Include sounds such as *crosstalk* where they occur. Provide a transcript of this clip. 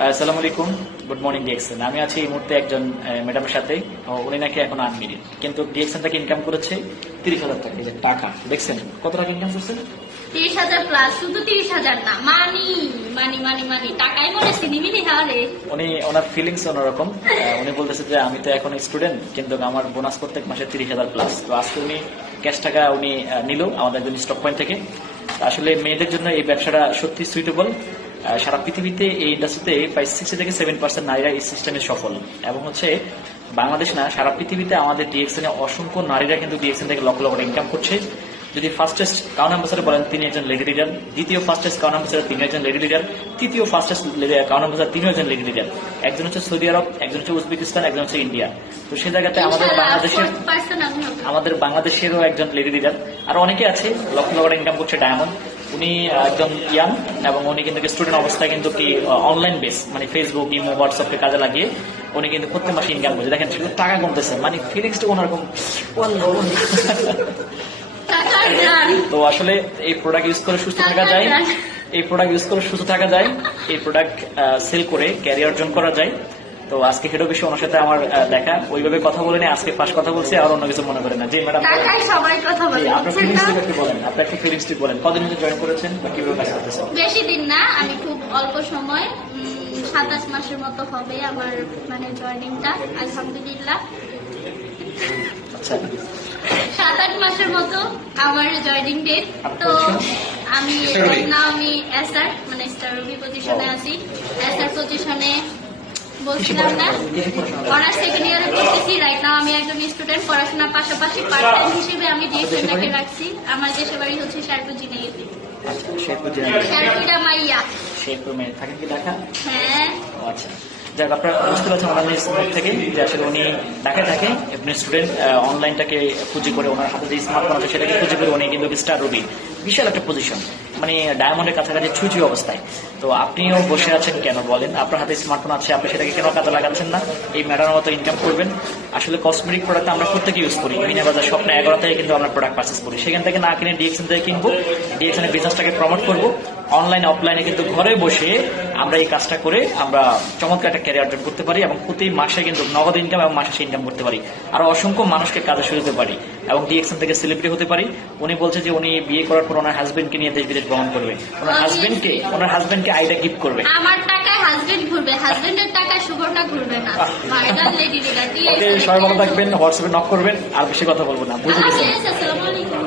আসসালামু আলাইকুম good morning DXN. আমি আছি এই মুহূর্তে একজন ম্যাডামের সাথে উনি নাকি এখন আনমেরিড। কিন্তু ডিএক্সএন থেকে ইনকাম করেছে তিরিশ হাজার টাকা। টাকা দেখছেন? কত টাকা ইনকাম করছেন তিরিশ হাজার প্লাস শুধু তিরিশ হাজার না মানি মানি মানি মানি টাকাই মনে সিনিমিনি হারে। উনি ওনার ফিলিংস অন্যরকম। উনি বলতেছে যে আমি তো এখন স্টুডেন্ট কিন্তু আমার বোনাস প্রত্যেক মাসে তিরিশ হাজার প্লাস তো আজকে উনি ক্যাশ টাকা উনি নিল আমাদের একজন স্টক পয়েন্ট থেকে। আসলে মেয়েদের জন্য এই ব্যবসাটা সত্যি সুইটেবল সারা পৃথিবীতে এই ইন্ডাস্ট্রিতে প্রায় সিক্সটি থেকে সেভেন পার্সেন্ট নারীরা এই সিস্টেমে সফল। এবং হচ্ছে বাংলাদেশ না, সারা পৃথিবীতে আমাদের ডিএক্সএন এ অসংখ্য নারীরা কিন্তু ডিএক্সএন থেকে লক্ষ লক্ষ ইনকাম করছে। যদি ফার্স্টেস্ট কাউন অ্যাম্বাসাডার বলেন তিনি একজন লেডি লিডার দ্বিতীয় ফার্স্টেস্ট কাউন অ্যাম্বাসাডার তিনি একজন লেডি লিডার তৃতীয় ফার্স্টেস্ট কাউন অ্যাম্বাসাডার তিনি একজন লেডি লিডার একজন হচ্ছে সৌদি আরব একজন হচ্ছে উজবেকিস্তান একজন হচ্ছে ইন্ডিয়া। তো সেই জায়গাতে আমাদের বাংলাদেশের। আমাদের বাংলাদেশেরও একজন লেডি লিডার আর অনেকে আছে লক্ষ লক্ষ ইনকাম করছে ডায়মন্ড উনি একজন ইয়াং এবং উনি কিন্তু স্টুডেন্ট অবস্থায় কিন্তু কি অনলাইন বেস মানে ফেসবুক ইমো হোয়াটসঅ্যাপকে কাজে লাগিয়ে উনি কিন্তু প্রত্যেক মাসে ইনকাম করছে। দেখেন শুধু টাকা কমতেছে মানে ফিলিংসটা ওনারকম *laughs* তো আসলে এই প্রোডাক্ট ইউজ করে সুস্থ থাকা যায় এই প্রোডাক্ট ইউজ করে সুস্থ থাকা যায় এই প্রোডাক্ট সেল করে ক্যারিয়ার অর্জন করা যায়। তো আজকে হেড অফিসে ওনার সাথে আমার দেখা। ওইভাবে কথা বলে আজকে ফার্স্ট কথা বলছি আর অন্য কিছু মনে করেন না। জি ম্যাডাম আপনার ফিলিংস একটু বলেন। আপনার একটু ফিলিংস বলেন? কদিন হচ্ছে জয়েন করেছেন বা কীভাবে কাজ করতেছেন? বেশি দিন না আমি খুব অল্প সময় সাতাশ মাসের মতো হবে আমার মানে জয়েনিংটা আলহামদুলিল্লাহ। আচ্ছা। আট মাসের মতো আমার জয়েনিং ডেট তো আমি right now আমি এসআর মানে স্টার রবি পজিশনে আছি। এসআর পজিশনে বলছিলাম না। অনার্স সেকেন্ড ইয়ারে পড়তেছি। রাইট নাও আমি একজন স্টুডেন্ট পড়াশোনার পাশাপাশি পার্ট টাইম হিসেবে আমি ডিএসএনটাকে রাখছি। আমার দেশের বাড়ি হচ্ছে শেরপুর জিনিয়াতে আচ্ছা শেরপুর জেলা শেরপুরা মাইয়া। শেরপুর মেয়ে থাকেন কি ঢাকা? হ্যাঁ। আচ্ছা। যাক স্মার্ট থেকে, যে আসলে উনি ঢাকায় থাকে আপনি স্টুডেন্ট অনলাইনটাকে করে ওনার হাতে যে স্মার্টফোন আছে, সেটাকে করে উনি কিন্তু স্টার রবি বিশাল একটা পজিশন মানে ডায়মন্ডের কাছাকাছি ছুঁচি অবস্থায়। তো আপনিও বসে আছেন কেন বলেন? আপনার হাতে স্মার্টফোন আছে, আপনি সেটাকে কেন কাজে লাগাচ্ছেন না? এই ম্যাডামের মতো ইনকাম করবেন? আসলে কসমেটিক প্রোডাক্ট আমরা প্রত্যেকে ইউজ করি। মিনা বাজার স্বপ্ন এগারো থেকে কিন্তু আমরা প্রোডাক্ট পারচেস করি। সেখান থেকে না কিনে ডিএক্সএন থেকে কিনবো। ডিএক্সএন বিজনেসটাকে প্রমোট করব। অনলাইন অফলাইনে কিন্তু ঘরে বসে আমরা এই কাজটা করে আমরা চমৎকার একটা ক্যারিয়ার অর্জন করতে পারি এবং প্রতি মাসে কিন্তু নগদ ইনকাম এবং মাসে ইনকাম করতে পারি। আর অসংখ্য মানুষকে কাজে সুযোগ পারি এবং ডিএক্সএন থেকে সেলিব্রিটি হতে পারি। উনি বলছে যে উনি বিয়ে করার পর ওনার হাজবেন্ডকে নিয়ে দেশ বিদেশ ভ্রমণ করবে। ওনার হাজবেন্ডকে ওনার হাজবেন্ডকে আইডা গিফট করবে। আমার টাকায় হাজবেন্ড ঘুরবে। হাজবেন্ডের টাকায় শুভটা ঘুরবে না। লেডি সবাই ভালো থাকবেন হোয়াটসঅ্যাপে নক করবেন আর বেশি কথা বলব না। বুঝে গেছেন? আলাইকুম।